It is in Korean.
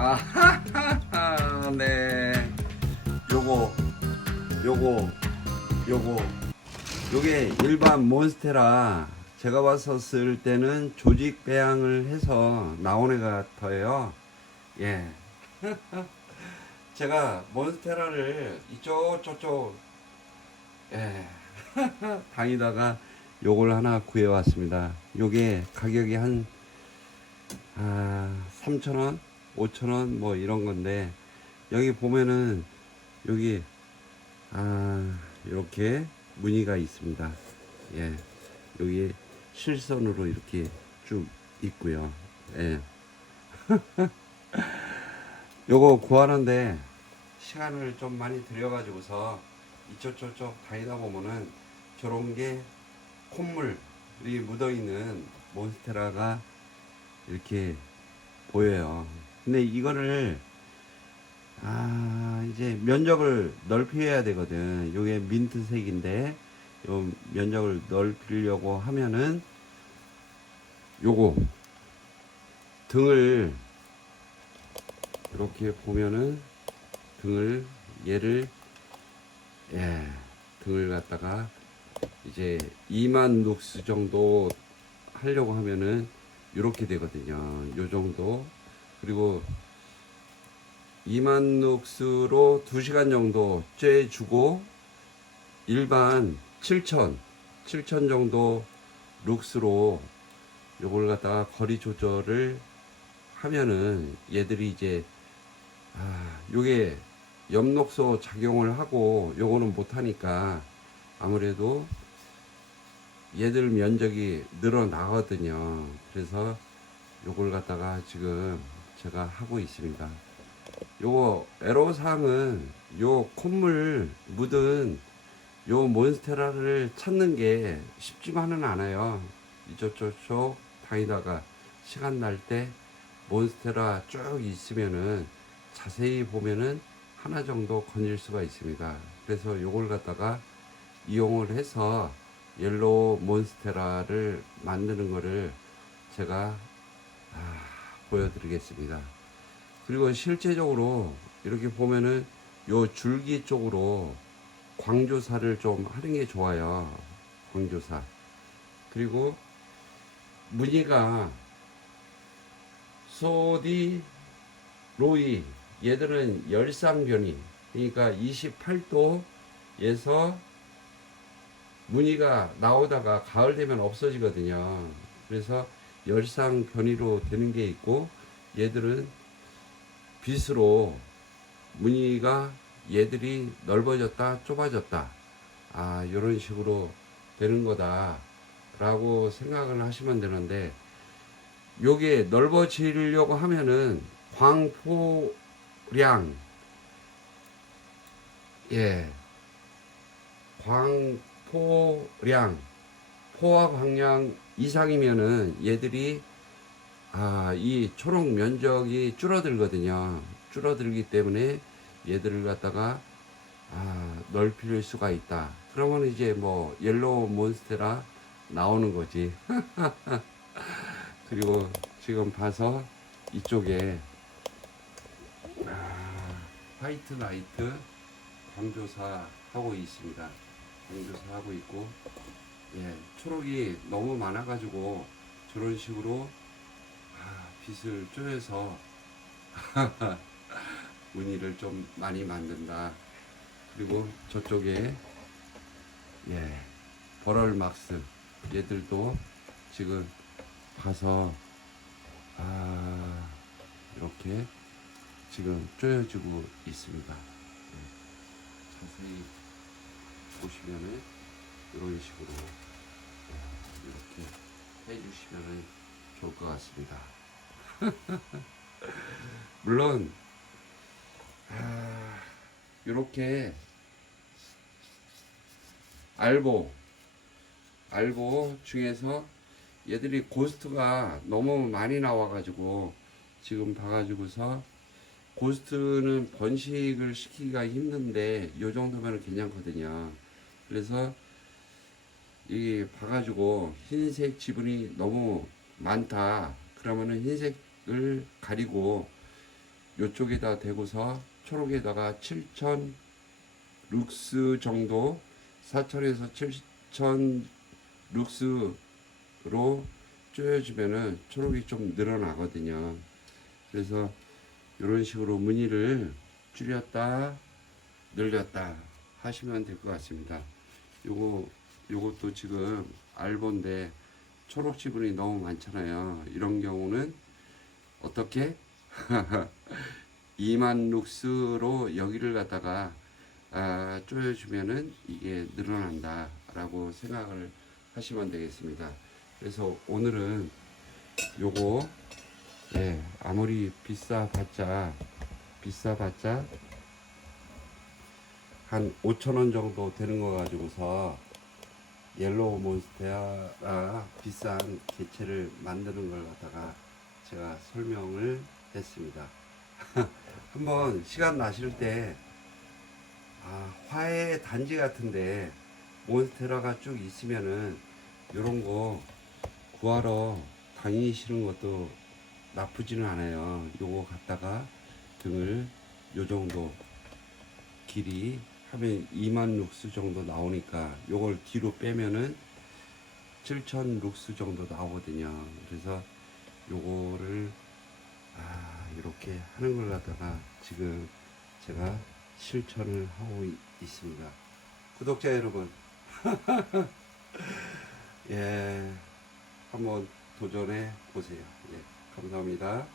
아하하하 네. 요거 요거 요거. 요게 일반 몬스테라. 제가 봤었을 때는 조직 배양을 해서 나온 애 같아요. 예. 제가 몬스테라를 이쪽 저쪽 예. 다니다가 요걸 하나 구해왔습니다. 요게 가격이 한 아, 3,000원, 5,000원 뭐 이런 건데 여기 보면은 여기 아, 이렇게 무늬가 있습니다. 예. 여기 실선으로 이렇게 쭉 있고요. 예. 요거 구하는데 시간을 좀 많이 들여 가지고서 이쪽 저쪽 다니다 보면은 저런 게 콧물이 묻어 있는 몬스테라가 이렇게 보여요. 근데 이거를 아 이제 면적을 넓혀야 되거든. 요게 민트색인데 요 면적을 넓히려고 하면은 요거 등을 이렇게 보면은 등을 얘를 예 등을 갖다가 이제 2만 룩스 정도 하려고 하면은 이렇게 되거든요. 요 정도. 그리고 2만 룩스로 2시간 정도 쬐주고 일반 7천 7천 정도 룩스로 요걸 갖다가 거리 조절을 하면은 얘들이 이제 아, 요게 엽록소 작용을 하고 요거는 못 하니까 아무래도 얘들 면적이 늘어나거든요. 그래서 요걸 갖다가 지금 제가 하고 있습니다. 요거 애로사항은 요 콧물 묻은 요 몬스테라를 찾는 게 쉽지만은 않아요. 이쪽저쪽 다니다가 시간 날 때 몬스테라 쭉 있으면은 자세히 보면은 하나 정도 건질 수가 있습니다. 그래서 요걸 갖다가 이용을 해서 옐로우 몬스테라를 만드는 거를 제가 아, 보여드리겠습니다. 그리고 실제적으로 이렇게 보면은 요 줄기 쪽으로 광조사를 좀 하는 게 좋아요. 광조사. 그리고 무늬가 소디 로이 얘들은 열상변이 그러니까 28도에서 무늬가 나오다가 가을 되면 없어지거든요. 그래서 열상 변이로 되는 게 있고 얘들은 빛으로 무늬가 얘들이 넓어졌다 좁아졌다. 아 이런 식으로 되는 거다 라고 생각을 하시면 되는데 요게 넓어지려고 하면은 광포량. 예. 광포량 포화 광량 이상이면은 얘들이 아, 이 초록 면적이 줄어들거든요. 줄어들기 때문에 얘들을 갖다가 아, 넓힐 수가 있다. 그러면 이제 뭐 옐로우 몬스테라 나오는 거지. 그리고 지금 봐서 이쪽에 아, 화이트 나이트 강조사 하고 있습니다. 강조사 하고 있고 예, 초록이 너무 많아가지고 저런 식으로 아, 빛을 쪼여서 무늬를 좀 많이 만든다. 그리고 저쪽에 예 버럴 막스 얘들도 지금 봐서 아 이렇게 지금 쪼여지고 있습니다. 예, 자세히 보시면은 이런 식으로 해주시면은 좋을 것 같습니다. 물론 아, 이렇게 알보 알보 중에서 얘들이 고스트가 너무 많이 나와가지고 지금 봐가지고서 고스트는 번식을 시키기가 힘든데 요 정도면 괜찮거든요. 그래서 이 봐가지고 흰색 지분이 너무 많다. 그러면은 흰색을 가리고 요쪽에다 대고서 초록에다가 7천 룩스 정도 4천에서 7천 룩스로 쪼여주면은 초록이 좀 늘어나거든요. 그래서 이런 식으로 무늬를 줄였다 늘렸다 하시면 될 것 같습니다. 요거 요것도 지금 알본데 초록 지분이 너무 많잖아요. 이런 경우는 어떻게 2만 룩스로 여기를 갖다가 아, 쪼여주면은 이게 늘어난다라고 생각을 하시면 되겠습니다. 그래서 오늘은 요거 예, 아무리 비싸봤자 비싸봤자 한 5천 원 정도 되는 거 가지고서 옐로우 몬스테라 비싼 개체를 만드는 걸 갖다가 제가 설명을 했습니다. 한번 시간 나실 때 아, 화해 단지 같은데 몬스테라가 쭉 있으면은 요런 거 구하러 다니시는 것도 나쁘지는 않아요. 요거 갖다가 등을 요 정도 길이 하면 2만 룩스 정도 나오니까 요걸 뒤로 빼면은 7천 룩스 정도 나오거든요. 그래서 요거를 아 이렇게 하는 걸 갖다가 지금 제가 실천을 하고 있- 있습니다. 구독자 여러분, 예, 한번 도전해 보세요. 예, 감사합니다.